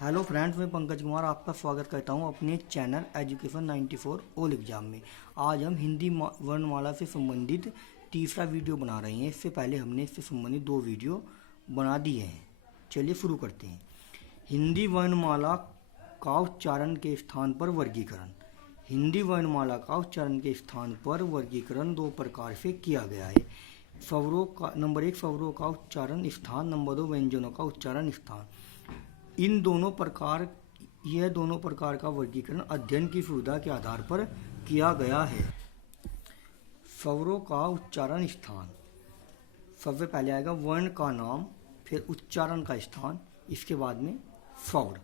Hello friends, मैं पंकज कुमार आपका स्वागत करता हूं अपने चैनल एजुकेशन 94 ऑल एग्जाम में। आज हम हिंदी वर्णमाला से संबंधित तीसरा वीडियो बना रहे हैं। इससे पहले हमने इससे संबंधित 2 वीडियो बना दिए हैं। चलिए शुरू करते हैं। हिंदी वर्णमाला का उच्चारण के स्थान पर वर्गीकरण। हिंदी वर्णमाला का उच्चारण के स्थान पर वर्गीकरण 2 प्रकार से किया गया है। स्वरों का नंबर 1 स्वरों का उच्चारण स्थान, नंबर 2 व्यंजनों का उच्चारण स्थान। यह दोनों प्रकार का वर्गीकरण अध्ययन की सुविधा के आधार पर किया गया है। स्वरों का उच्चारण स्थान, सबसे पहले आएगा वर्ण का नाम, फिर उच्चारण का स्थान, इसके बाद में स्वर।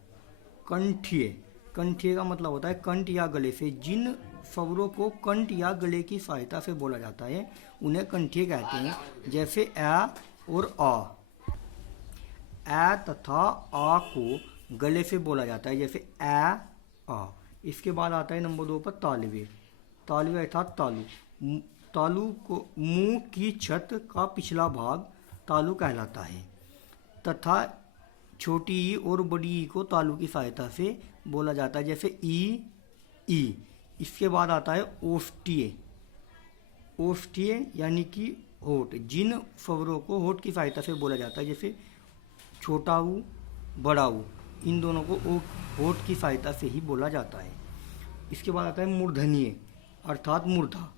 कंठीय, कंठीय का मतलब होता है कंठ या गले से। जिन स्वरों को कंठ या गले की सहायता से बोला जाता है उन्हें कंठीय कहते हैं। जैसे अ और आ। तथा आ को गले से बोला जाता है, जैसे आ। इसके बाद आता है नंबर 2 पर तालव्य। तालव्य अर्थात तालु। तालु को मुंह की छत का पिछला भाग तालु कहलाता है। तथा छोटी ई और बड़ी ई को तालु की सहायता से बोला जाता है, जैसे ई। इसके बाद आता है ओष्ठीय। ओष्ठीय यानी कि होठ। जिन स्वरों को होठ की सहायता से बोला जाता है, जैसे छोटा ऊ, बड़ा ऊ, इन दोनों को होठ की सहायता से ही बोला जाता है। इसके बाद आता है मूर्धन्य अर्थात मूर्धा।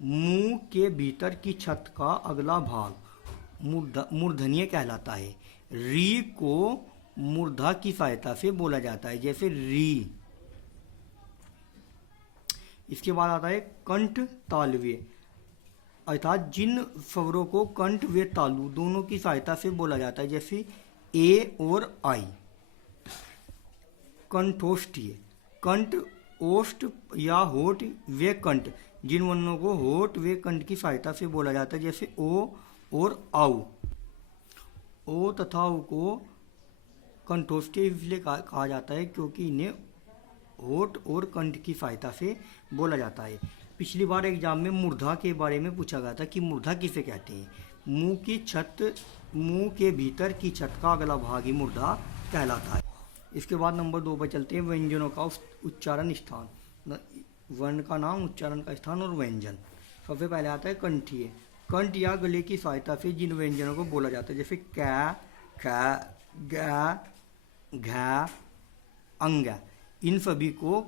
मुंह के भीतर की छत का अगला भाग मूर्धन्य कहलाता है। री को मूर्धा की सहायता से बोला जाता है, जैसे री। इसके बाद आता है कंठ तालव्य अर्थात जिन स्वरों को कंठ व तालु दोनों की सहायता से बोला जाता है, जैसे ए और आई। कंठोष्ठीय, कंठ, ओष्ठ या होठ व कंठ, जिन वर्णों को होठ व कंठ की सहायता से बोला जाता है, जैसे ओ और आउ। ओ तथा ऊ को कंठोष्ठीय इसलिए कहा जाता है क्योंकि इन्हें होठ और कंठ की सहायता से बोला जाता है। पिछली बार एग्जाम में मूर्धा के बारे में पूछा गया था कि मूर्धा किसे कहते हैं। मुंह के भीतर की छत का अगला भाग ही मूर्धा कहलाता है। इसके बाद नंबर 2 पर चलते हैं व्यंजनों का उच्चारण स्थान। वर्ण का नाम, उच्चारण का स्थान और व्यंजन। सबसे पहले आता है कंठीय। कंठ या गले की सहायता से जिन व्यंजनों को बोला जाता है, जैसे कै, ख, ग, घ, अंग, इन सभी को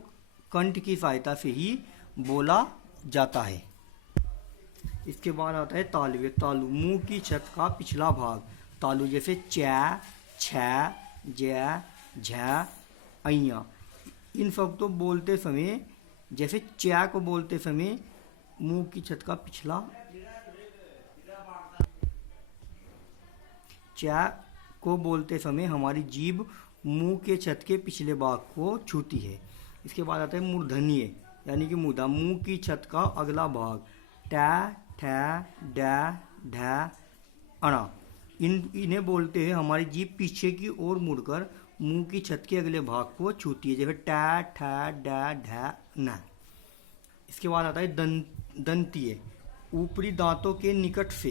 कंठ की सहायता से ही बोला जाता है। इसके बाद आता है तालव्य। तालु, मुंह की छत का पिछला भाग तालु, जैसे च, छ, ज, झ, अइया। इन सब तो बोलते समय, जैसे च को बोलते समय मुंह की छत का पिछला, च को बोलते समय हमारी जीभ मुंह के छत के पिछले भाग को छूती है। इसके बाद आता है मूर्धन्य यानी कि मूर्धा, मुंह की छत का अगला भाग ट, ठ, ड, ढ, अणा। इन्हें बोलते हैं हमारी जीभ पीछे की ओर मुड़कर मुंह की छत के अगले भाग को छूती है, जैसे ट, ठ, ड, ढ, न। इसके बाद आता है दंतीय, ऊपरी दांतों के निकट से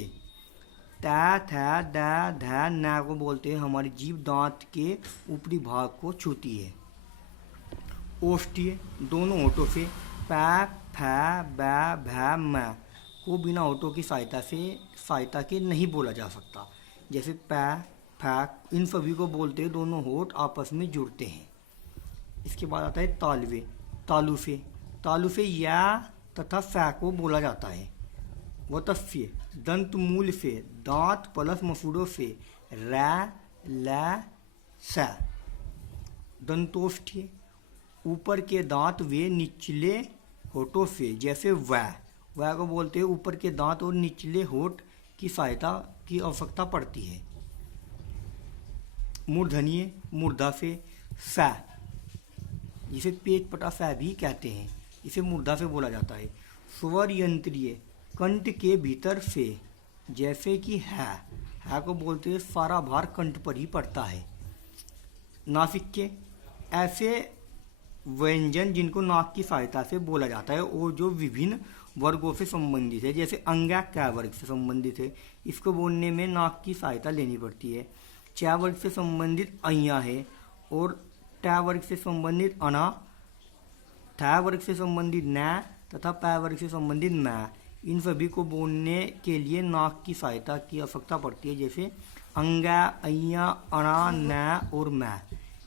त, थ, द, ध, न को बोलते हैं हमारी जीभ दांत के ऊपरी भाग को छूती है। ओष्ठीय, दोनों होठों से प, फ, ब, भ, म को बिना होठों की सहायता के नहीं बोला जा सकता, जैसे प, फ, इन सभी को बोलते हैं दोनों होठ आपस में जुड़ते हैं। इसके बाद आता है तालव्य। तालु से या तथा फ को बोला जाता है। वतस्य, दंत मूल से दांत प्लस मसूड़ों से र, ल, स। दंतोष्ठीय, ऊपर के दांत वे निचले होठों से, जैसे वह को बोलते हैं ऊपर के दांत और निचले होठ की सहायता की आवश्यकता पड़ती है। मूर्धन्य, मूर्धा से फ, जिसे पेट पटा फ भी कहते हैं, इसे मूर्धा से बोला जाता है। स्वर यंत्रीय, कंठ के भीतर से, जैसे कि है को बोलते हैं सारा भार कंठ पर ही पड़ता है। नासिक्य, ऐसे व्यंजन जिनको नाक की सहायता से बोला जाता है और जो विभिन्न वर्गों से संबंधित है, जैसे अंगा क वर्ग से संबंधित है, इसको बोलने में नाक की सहायता लेनी पड़ती है। च वर्ग से संबंधित अइया है और ट वर्ग से संबंधित अना, थ वर्ग से संबंधित न तथा पै वर्ग से संबंधित मैं, इन सभी को बोलने के लिए नाक की सहायता की आवश्यकता पड़ती है। जैसे अंगा, अय्या, अणा, न और मैं,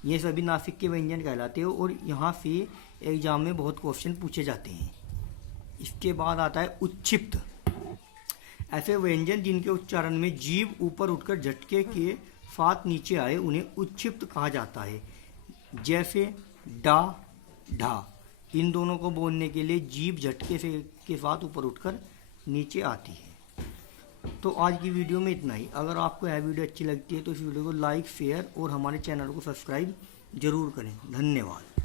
ये सभी नासिक के व्यंजन कहलाते हैं और यहाँ से एग्जाम में बहुत क्वेश्चन पूछे जाते हैं। इसके बाद आता है उच्छिप्त। ऐसे व्यंजन जिनके उच्चारण में जीभ ऊपर उठकर झटके के साथ नीचे आए उन्हें उच्छिप्त कहा जाता है। जैसे डा, ढा, इन दोनों को बोलने के लिए जीभ झटके से के साथ ऊपर उठकर नीचे आती है। तो आज की वीडियो में इतना ही। अगर आपको यह वीडियो अच्छी लगती है तो इस वीडियो को लाइक, शेयर और हमारे चैनल को सब्सक्राइब जरूर करें। धन्यवाद।